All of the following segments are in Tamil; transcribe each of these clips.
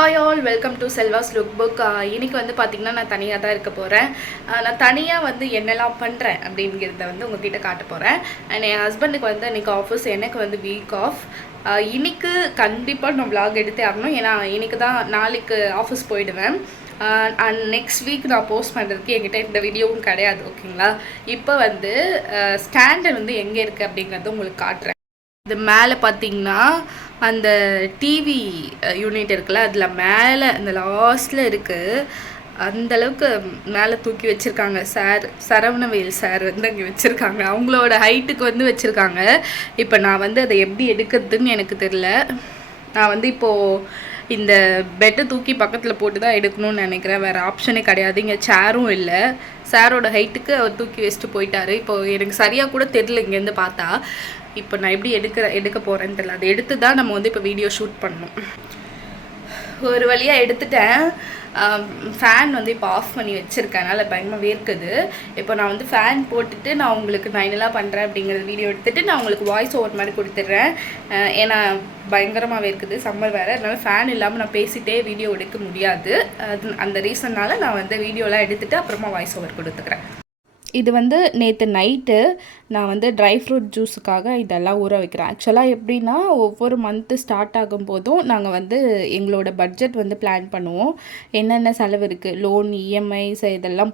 Hi all, welcome to Selva's look book. இன்றைக்கி வந்து பார்த்திங்கன்னா நான் தனியாக தான் இருக்க போகிறேன். நான் தனியாக வந்து என்னெல்லாம் பண்ணுறேன் அப்படிங்கிறத வந்து உங்ககிட்ட காட்ட போகிறேன். அண்ட் என் ஹஸ்பண்டுக்கு வந்து இன்றைக்கி ஆஃபீஸ், எனக்கு வந்து வீக் ஆஃப். இன்றைக்கு கண்டிப்பாக நான் விலாக் எடுத்தே ஆகணும், ஏன்னா இன்றைக்கி தான் நாளைக்கு ஆஃபீஸ் போயிடுவேன். அண்ட் நெக்ஸ்ட் வீக் நான் போஸ்ட் பண்ணுறதுக்கு என்கிட்ட இந்த வீடியோவும் கிடையாது, ஓகேங்களா. இப்போ வந்து ஸ்டாண்டர்ட் வந்து எங்கே இருக்குது அப்படிங்கிறத உங்களுக்கு காட்டுறேன். இது மேலே பார்த்தீங்கன்னா அந்த டிவி யூனிட் இருக்குல்ல, அதில் மேலே அந்த லாஸ்ட்டில் இருக்குது. அந்தளவுக்கு மேலே தூக்கி வச்சுருக்காங்க. சரவணவேல் சார் வந்து அங்கே வச்சுருக்காங்க, அவங்களோட ஹைட்டுக்கு வந்து வச்சுருக்காங்க. இப்போ நான் வந்து அதை எப்படி எடுக்கிறதுன்னு எனக்கு தெரில. நான் வந்து இப்போது இந்த பெட்டை தூக்கி பக்கத்தில் போட்டு தான் எடுக்கணும்னு நினைக்கிறேன். வேறு ஆப்ஷனே கிடையாது. இங்கே சேரும் இல்லை. சாரோட ஹைட்டுக்கு அவர் தூக்கி வச்சுட்டு போயிட்டார். இப்போது எனக்கு சரியாக கூட தெரில இங்கேருந்து பார்த்தா. இப்போ நான் எப்படி எடுக்க போகிறேன்னு தெரியல. அதை எடுத்து தான் நம்ம வந்து இப்போ வீடியோ ஷூட் பண்ணணும். ஒரு வழியாக எடுத்துட்டேன். ஃபேன் வந்து இப்போ ஆஃப் பண்ணி வச்சுருக்கேன், அதனால் பயங்கரமாக வேர்க்குது. இப்போ நான் வந்து ஃபேன் போட்டுட்டு நான் உங்களுக்கு நான் என்னெல்லாம் பண்ணுறேன் அப்படிங்கிறது வீடியோ எடுத்துகிட்டு நான் உங்களுக்கு வாய்ஸ் ஓவர் மாதிரி கொடுத்துட்றேன். ஏன்னா பயங்கரமாக வேர்க்குது, சம்மர் வேறு, அதனால் ஃபேன் இல்லாமல் நான் பேசிகிட்டே வீடியோ எடுக்க முடியாது. அந்த ரீசன்னால் நான் வந்து வீடியோலாம் எடுத்துகிட்டு அப்புறமா வாய்ஸ் ஓவர் கொடுத்துக்கிறேன். இது வந்து நேற்று நைட்டு நான் வந்து ட்ரை ஃப்ரூட் ஜூஸுக்காக இதெல்லாம் ஊற வைக்கிறேன். ஆக்சுவலாக எப்படின்னா, ஒவ்வொரு மந்த்து ஸ்டார்ட் ஆகும் போதும் நாங்கள் வந்து எங்களோட பட்ஜெட் வந்து பிளான் பண்ணுவோம். என்னென்ன செலவு இருக்குது, லோன், இஎம்ஐஸ் இதெல்லாம்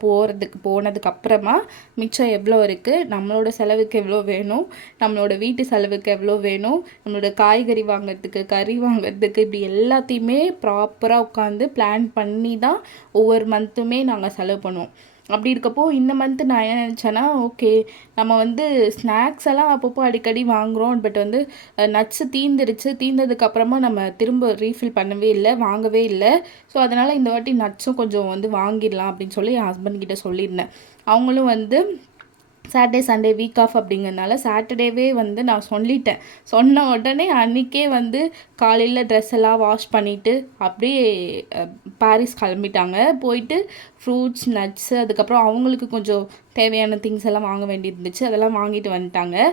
போனதுக்கப்புறமா மிச்சம் எவ்வளோ இருக்குது, நம்மளோட செலவுக்கு எவ்வளோ வேணும், நம்மளோட வீட்டு செலவுக்கு எவ்வளோ வேணும், நம்மளோட காய்கறி வாங்கிறதுக்கு, கறி வாங்கிறதுக்கு, இப்படி எல்லாத்தையுமே ப்ராப்பராக உட்காந்து பிளான் பண்ணி தான் ஒவ்வொரு மந்த்துமே நாங்கள் செலவு பண்ணுவோம். அப்படி இருக்கப்போ இந்த மந்த்து நான் என்ன நினச்சேன்னா, ஓகே நம்ம வந்து ஸ்நாக்ஸ் எல்லாம் அப்பப்போ அடிக்கடி வாங்குகிறோம், பட் வந்து நட்ஸு தீர்ந்ததுக்கப்புறமா நம்ம திரும்ப ரீஃபில் பண்ணவே இல்லை, வாங்கவே இல்லை. ஸோ அதனால் இந்த வாட்டி நட்ஸும் கொஞ்சம் வந்து வாங்கிடலாம் அப்படின்னு சொல்லி என் ஹஸ்பண்ட்கிட்ட சொல்லியிருந்தேன். அவங்களும் வந்து சாட்டர்டே சண்டே வீக் ஆஃப் அப்படிங்கிறதுனால சாட்டர்டேவே வந்து நான் சொல்லிட்டேன். சொன்ன உடனே அன்றைக்கே வந்து காலையில் ட்ரெஸ் எல்லாம் வாஷ் பண்ணிவிட்டு அப்படியே பாரிஸ் கிளம்பிட்டாங்க. போயிட்டு ஃப்ரூட்ஸ், நட்ஸு, அதுக்கப்புறம் அவங்களுக்கு கொஞ்சம் தேவையான திங்ஸ் எல்லாம் வாங்க வேண்டியிருந்துச்சு, அதெல்லாம் வாங்கிட்டு வந்துட்டாங்க.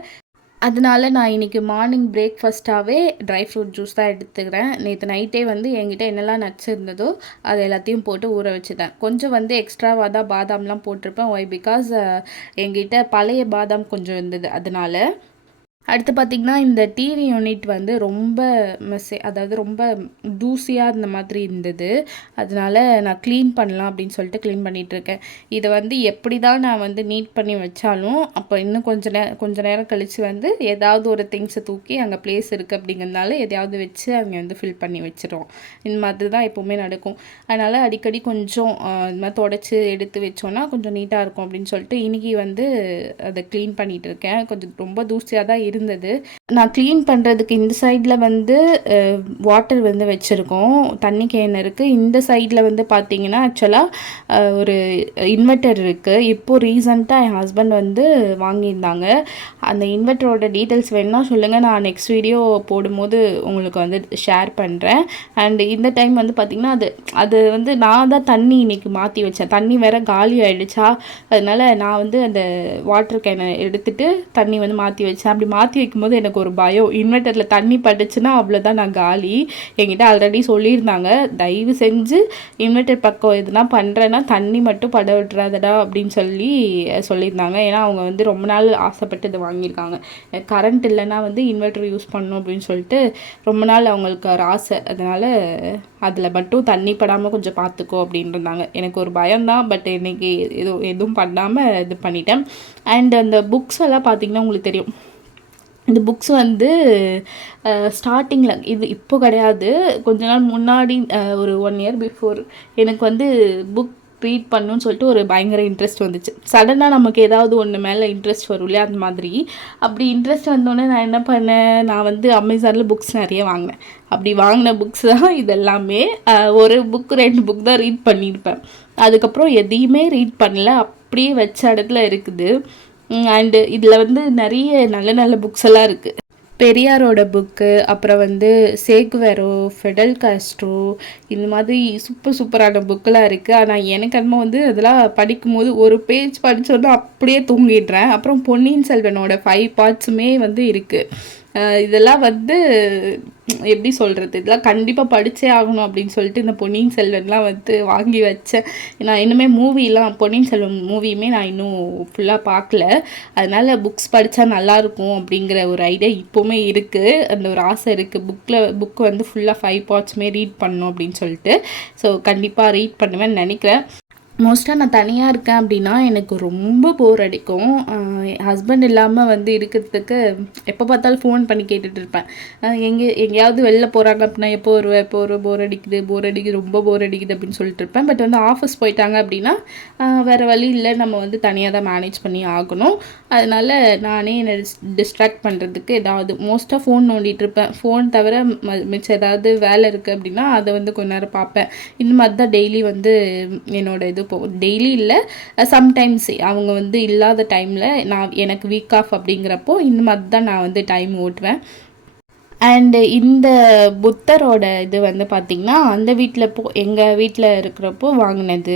அதனால நான் இன்றைக்கி மார்னிங் பிரேக்ஃபாஸ்ட்டாகவே ட்ரை ஃப்ரூட் ஜூஸ் தான் எடுத்துக்கிறேன். நேற்று நைட்டே வந்து என்கிட்ட என்னெல்லாம் நட்ஸ் இருந்ததோ அது எல்லாத்தையும் போட்டு ஊற வச்சுட்டேன். கொஞ்சம் வந்து எக்ஸ்ட்ராவாக தான் பாதாம்லாம் போட்டிருப்பேன். ஒய் பிகாஸ் என்கிட்ட பழைய பாதாம் கொஞ்சம் இருந்தது, அதனால. அடுத்து பார்த்திங்கன்னா, இந்த டிவி யூனிட் வந்து ரொம்ப அதாவது ரொம்ப தூசியாக இருந்த மாதிரி இருந்தது. அதனால நான் க்ளீன் பண்ணலாம் அப்படின்னு சொல்லிட்டு க்ளீன் பண்ணிகிட்ருக்கேன். இதை வந்து எப்படி தான் நான் வந்து நீட் பண்ணி வச்சாலும் அப்போ இன்னும் கொஞ்ச நேரம் கழித்து வந்து ஏதாவது ஒரு திங்ஸை தூக்கி அங்கே ப்ளேஸ் இருக்குது அப்படிங்கிறதுனால எதையாவது வச்சு அங்கே வந்து ஃபில் பண்ணி வச்சிடும். இந்த மாதிரி தான் எப்போவுமே நடக்கும். அதனால் அடிக்கடி கொஞ்சம் இது மாதிரி தொடச்சி எடுத்து வச்சோன்னா கொஞ்சம் நீட்டாக இருக்கும் அப்படின்னு சொல்லிட்டு இன்றைக்கி வந்து அதை க்ளீன் பண்ணிகிட்டு இருக்கேன். கொஞ்சம் ரொம்ப தூசியாக தான் இருந்தது. நான் க்ளீன் பண்ணுறதுக்கு இந்த சைடில் வந்து வாட்டர் வந்து வச்சுருக்கோம், தண்ணி கேன் இருக்குது. இந்த சைடில் வந்து பார்த்திங்கன்னா ஆக்சுவலாக ஒரு இன்வெர்ட்டர் இருக்குது. இப்போது ரீசண்டாக என் ஹஸ்பண்ட் வந்து வாங்கியிருந்தாங்க. அந்த இன்வெர்ட்டரோட டீட்டெயில்ஸ் வேணும்னா சொல்லுங்கள், நான் நெக்ஸ்ட் வீடியோ போடும்போது உங்களுக்கு வந்து ஷேர் பண்ணுறேன். அண்ட் இந்த டைம் வந்து பார்த்திங்கன்னா அது வந்து நான் தான் தண்ணி இன்றைக்கி மாற்றி வச்சேன். தண்ணி வேறு காலி ஆகிடுச்சா, அதனால் நான் வந்து அந்த வாட்டர் கேனை எடுத்துகிட்டு தண்ணி வந்து மாற்றி வச்சேன். அப்படி மாற்றி வைக்கும்போது எனக்கு ஒரு பயம், இன்வெர்ட்டரில் தண்ணி பட்டுச்சுன்னா அவ்வளோதான், நான் காலி. என்கிட்ட ஆல்ரெடி சொல்லியிருந்தாங்க, தயவு செஞ்சு இன்வெர்ட்டர் பக்கம் எதுனா பண்ணுறேன்னா தண்ணி மட்டும் பட விட்டுறாதடா அப்படின்னு சொல்லியிருந்தாங்க. ஏன்னா அவங்க வந்து ரொம்ப நாள் ஆசைப்பட்டு இதை வாங்கியிருக்காங்க. கரண்ட் இல்லைன்னா வந்து இன்வெர்ட்டர் யூஸ் பண்ணணும் அப்படின்னு சொல்லிட்டு ரொம்ப நாள் அவங்களுக்கு ஒரு ஆசை. அதனால் அதில் மட்டும் தண்ணி படாமல் கொஞ்சம் பார்த்துக்கோ அப்படின்னு இருந்தாங்க. எனக்கு ஒரு பயம்தான், பட் இன்றைக்கி எதுவும் பண்ணாமல் இது பண்ணிட்டேன். அண்ட் அந்த புக்ஸ் எல்லாம் பார்த்திங்கன்னா உங்களுக்கு தெரியும், இந்த புக்ஸ் வந்து ஸ்டார்டிங்கில் இது இப்போ கிடையாது, கொஞ்ச நாள் முன்னாடி ஒரு 1 இயர் பிஃபோர் எனக்கு வந்து புக் ரீட் பண்ணணுன்னு சொல்லிட்டு ஒரு பயங்கர இன்ட்ரெஸ்ட் வந்துச்சு. சடனாக நமக்கு ஏதாவது ஒன்று மேலே இன்ட்ரெஸ்ட் வரும் இல்லையா, அந்த மாதிரி. அப்படி இன்ட்ரெஸ்ட் வந்தோடனே நான் என்ன பண்ணேன், நான் வந்து அமேசானில் புக்ஸ் நிறைய வாங்கினேன். அப்படி வாங்கின புக்ஸ் தான் இதெல்லாமே. ஒரு புக் 2 புக் தான் ரீட் பண்ணியிருப்பேன். அதுக்கப்புறம் எதையுமே ரீட் பண்ணல, அப்படியே வச்ச இடத்துல இருக்குது. அண்டு இதில் வந்து நிறைய நல்ல நல்ல புக்ஸ் எல்லாம் இருக்குது. பெரியாரோட புக்கு, அப்புறம் வந்து சேகுவேரோ, ஃபெடல் காஸ்ட்ரோ, இந்த மாதிரி சூப்பரான புக்கெலாம் இருக்குது. ஆனால் எனக்கு என்னமோ வந்து அதெல்லாம் படிக்கும்போது ஒரு பேஜ் படித்தோன்னா அப்படியே தூங்கிடுறேன். அப்புறம் பொன்னியின் செல்வனோட 5 பார்ட்ஸுமே வந்து இருக்குது. இதெல்லாம் வந்து எப்படி சொல்கிறது, இதெல்லாம் கண்டிப்பாக படித்தே ஆகணும் அப்படின்னு சொல்லிட்டு இந்த பொன்னியின் செல்வன்லாம் வந்து வாங்கி வச்சேன். நான் இன்னுமே மூவிலாம் பொன்னியின் செல்வன் மூவியுமே நான் இன்னும் ஃபுல்லாக பார்க்கல. அதனால் புக்ஸ் படித்தா நல்லாயிருக்கும் அப்படிங்கிற ஒரு ஐடியா இப்போவுமே இருக்குது. அந்த ஒரு ஆசை இருக்குது. புக்கு வந்து ஃபுல்லாக 5 பார்ட்ஸுமே ரீட் பண்ணணும் அப்படின்னு சொல்லிட்டு. ஸோ கண்டிப்பாக ரீட் பண்ணுவேன்னு நினைக்கிறேன். மோஸ்ட்டாக நான் தனியாக இருக்கேன் அப்படின்னா எனக்கு ரொம்ப போர் அடிக்கும். ஹஸ்பண்ட் இல்லாமல் வந்து இருக்கிறதுக்கு எப்போ பார்த்தாலும் ஃபோன் பண்ணி கேட்டுட்டு இருப்பேன். எங்கேயாவது வெளில போகிறாங்க அப்படின்னா எப்போ வருவேன் போர் அடிக்குது ரொம்ப போர் அடிக்குது அப்படின்னு சொல்லிட்டு இருப்பேன். பட் வந்து ஆஃபீஸ் போயிட்டாங்க அப்படின்னா வேறு வழி இல்லை, நம்ம வந்து தனியாக தான் மேனேஜ் பண்ணி ஆகணும். அதனால் நானே என்னை டிஸ்ட்ராக்ட் பண்ணுறதுக்கு ஏதாவது மோஸ்ட்டாக ஃபோன் நோண்டிகிட்டு இருப்பேன். ஃபோன் தவிர மிச்சம் ஏதாவது வேலை இருக்குது அப்படின்னா அதை வந்து கொஞ்ச நேரம் பார்ப்பேன். இந்த மாதிரி தான் டெய்லி வந்து என்னோட இது டெய்லி இல்லை, சம்டைம்ஸ் அவங்க வந்து இல்லாத டைமில் எனக்கு வீக் ஆஃப் அப்படிங்கிறப்போ இந்த மாதிரி தான் நான் வந்து டைம் ஓட்டுவேன். அண்டு இந்த புத்தரோட இது வந்து பார்த்திங்கன்னா அந்த வீட்டில் எங்கள் வீட்டில் இருக்கிறப்போ வாங்கினது.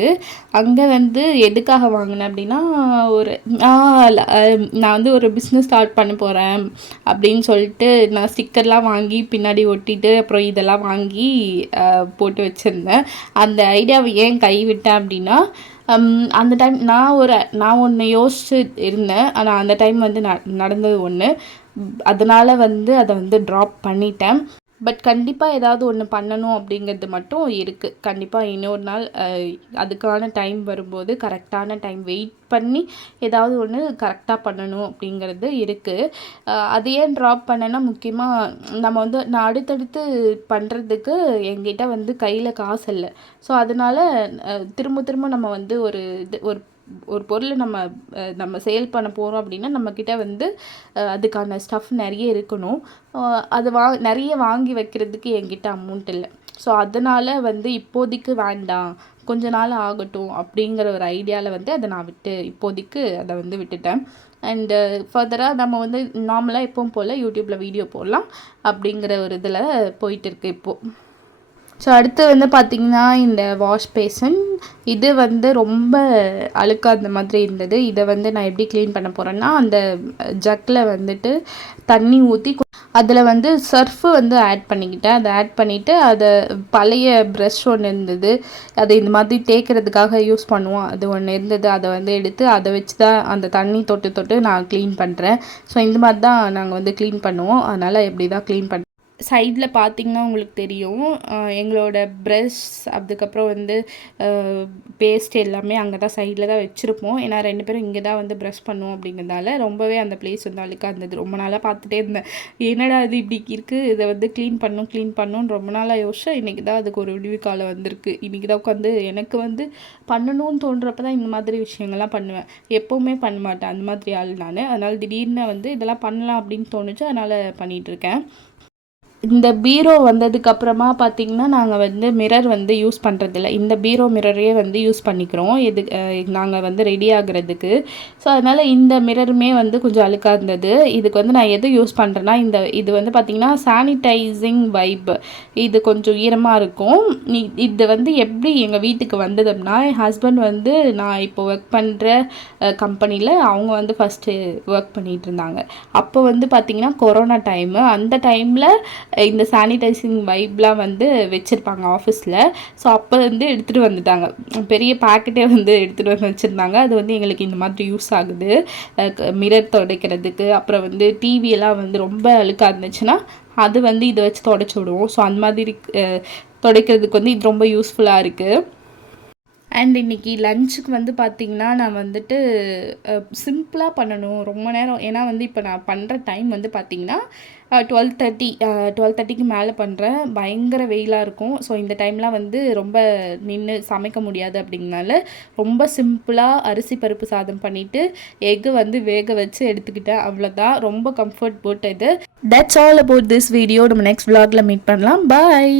அங்கே வந்து எதுக்காக வாங்கினேன் அப்படின்னா நான் வந்து ஒரு பிஸ்னஸ் ஸ்டார்ட் பண்ண போகிறேன் அப்படின்னு சொல்லிட்டு நான் ஸ்டிக்கர்லாம் வாங்கி பின்னாடி ஒட்டிட்டு அப்புறம் இதெல்லாம் வாங்கி போட்டு வச்சுருந்தேன். அந்த ஐடியாவை ஏன் கைவிட்டேன் அப்படின்னா அந்த டைம் நான் ஒன்று யோசிச்சு இருந்தேன். ஆனால் அந்த டைம் வந்து நடந்தது ஒன்று, அதனால் வந்து அதை வந்து ட்ராப் பண்ணிட்டேன். பட் கண்டிப்பாக ஏதாவது ஒன்று பண்ணணும் அப்படிங்கிறது மட்டும் இருக்குது. கண்டிப்பாக இன்னொரு நாள் அதுக்கான டைம் வரும்போது கரெக்டான டைம் வெயிட் பண்ணி ஏதாவது ஒன்று கரெக்டாக பண்ணணும் அப்படிங்கிறது இருக்குது. அது ஏன் ட்ராப் பண்ணேன்னா முக்கியமாக நம்ம வந்து நான் அடுத்தடுத்து பண்ணுறதுக்கு எங்கிட்ட வந்து கையில் காசு இல்லை. ஸோ அதனால் திரும்ப நம்ம வந்து ஒரு பொருளை நம்ம சேல் பண்ண போகிறோம் அப்படின்னா நம்மக்கிட்ட வந்து அதுக்கான ஸ்டஃப் நிறைய இருக்கணும். அது நிறைய வாங்கி வைக்கிறதுக்கு என்கிட்ட அமௌண்ட் இல்லை. ஸோ அதனால் வந்து இப்போதைக்கு வேண்டாம், கொஞ்ச நாள் ஆகட்டும் அப்படிங்கிற ஒரு ஐடியாவில் வந்து அதை நான் இப்போதைக்கு அதை வந்து விட்டுட்டேன். அண்டு ஃபர்தராக நம்ம வந்து நார்மலாக எப்பவும் போல் யூடியூப்பில் வீடியோ போடலாம் அப்படிங்கிற ஒரு இதில் போயிட்டு இருக்கு இப்போது. ஸோ அடுத்து வந்து பார்த்திங்கன்னா இந்த வாஷ் பேசன் இது வந்து ரொம்ப அழுக்காக மாதிரி இருந்தது. இதை வந்து நான் எப்படி க்ளீன் பண்ண போகிறேன்னா அந்த ஜக்கில் வந்துட்டு தண்ணி ஊற்றி அதில் வந்து சர்ஃபு வந்து ஆட் பண்ணிக்கிட்டேன். அதை ஆட் பண்ணிவிட்டு அதை பழைய ப்ரஷ் ஒன்று இருந்தது, அதை இந்த மாதிரி தேய்க்கிறதுக்காக யூஸ் பண்ணுவோம், அது ஒன்று இருந்தது. அதை வந்து எடுத்து அதை வச்சு தான் அந்த தண்ணி தொட்டு நான் க்ளீன் பண்ணுறேன். ஸோ இந்த மாதிரி தான் நாங்கள் வந்து க்ளீன் பண்ணுவோம். அதனால் எப்படி தான் க்ளீன் பண்ணுறோம். சைடில் பார்த்திங்கன்னா உங்களுக்கு தெரியும் எங்களோட ப்ரஷ், அதுக்கப்புறம் வந்து பேஸ்ட் எல்லாமே அங்கே தான் சைடில் தான் வச்சுருப்போம். ஏன்னா 2 பேரும் இங்கே தான் வந்து ப்ரஷ் பண்ணுவோம் அப்படிங்கிறதால ரொம்பவே அந்த பிளேஸ் வந்து அழுக்காக இருந்தது. ரொம்ப நாளாக பார்த்துட்டே இருந்தேன், என்னடா அது இப்படி இருக்குது, இதை வந்து க்ளீன் பண்ணணும்னு ரொம்ப நாளாக யோசிச்சேன். இன்றைக்கி தான் அதுக்கு ஒரு விடிவு காலம் வந்திருக்கு. இன்றைக்கி தான் உட்காந்து எனக்கு வந்து பண்ணணும்னு தோன்றப்ப தான் இந்த மாதிரி விஷயங்கள்லாம் பண்ணுவேன். எப்போவுமே பண்ண மாட்டேன் அந்த மாதிரி ஆள் நான். அதனால் திடீர்னு வந்து இதெல்லாம் பண்ணலாம் அப்படின்னு தோணுச்சு, அதனால் பண்ணிகிட்ருக்கேன். இந்த பீரோ வந்ததுக்கப்புறமா பார்த்திங்கன்னா நாங்கள் வந்து மிரர் வந்து யூஸ் பண்ணுறதில்ல. இந்த பீரோ மிரரையே வந்து யூஸ் பண்ணிக்கிறோம் நாங்கள் வந்து ரெடி ஆகிறதுக்கு. ஸோ அதனால் இந்த மிரருமே வந்து கொஞ்சம் அழுக்காக இருந்தது. இதுக்கு வந்து நான் எது யூஸ் பண்ணுறேன்னா இது வந்து பார்த்திங்கன்னா சானிடைசிங் வைப். இது கொஞ்சம் ஈரமாக இருக்கும். இது வந்து எப்படி எங்கள் வீட்டுக்கு வந்தது அப்படின்னா என் ஹஸ்பண்ட் வந்து நான் இப்போ ஒர்க் பண்ணுற கம்பெனியில் அவங்க வந்து ஃபஸ்ட்டு ஒர்க் பண்ணிகிட்டு இருந்தாங்க. அப்போ வந்து பார்த்திங்கன்னா கொரோனா டைமு. அந்த டைமில் இந்த சானிடைசிங் வைப்லாம் வந்து வச்சுருப்பாங்க ஆஃபீஸில். ஸோ அப்போ வந்து எடுத்துகிட்டு வந்துட்டாங்க, பெரிய பேக்கெட்டே வந்து எடுத்துகிட்டு வந்து வச்சுருந்தாங்க. அது வந்து எங்களுக்கு இந்த மாதிரி யூஸ் ஆகுது, மிரர் துடைக்கிறதுக்கு. அப்புறம் வந்து டிவியெல்லாம் வந்து ரொம்ப அழுக்காக இருந்துச்சுன்னா அது வந்து இதை வச்சு துடைச்சி விடுவோம். ஸோ அந்த மாதிரி துடைக்கிறதுக்கு வந்து இது ரொம்ப யூஸ்ஃபுல்லாக இருக்குது. அண்ட் இன்றைக்கி லஞ்சுக்கு வந்து பார்த்திங்கன்னா நான் வந்துட்டு சிம்பிளாக பண்ணணும் ரொம்ப நேரம். ஏன்னா வந்து இப்போ நான் பண்ணுற டைம் வந்து பார்த்திங்கன்னா 12:30க்கு மேலே பண்ணுறேன். பயங்கர வெயிலாக இருக்கும். ஸோ இந்த டைம்லாம் வந்து ரொம்ப நின்று சமைக்க முடியாது அப்படிங்கனால ரொம்ப சிம்பிளாக அரிசி பருப்பு சாதம் பண்ணிவிட்டு எக்கு வந்து வேக வச்சு எடுத்துக்கிட்டேன். அவ்வளோதான், ரொம்ப கம்ஃபர்ட் போட்டது. That's all about this video. நம்ம நெக்ஸ்ட் vlogல மீட் பண்ணலாம். பாய்.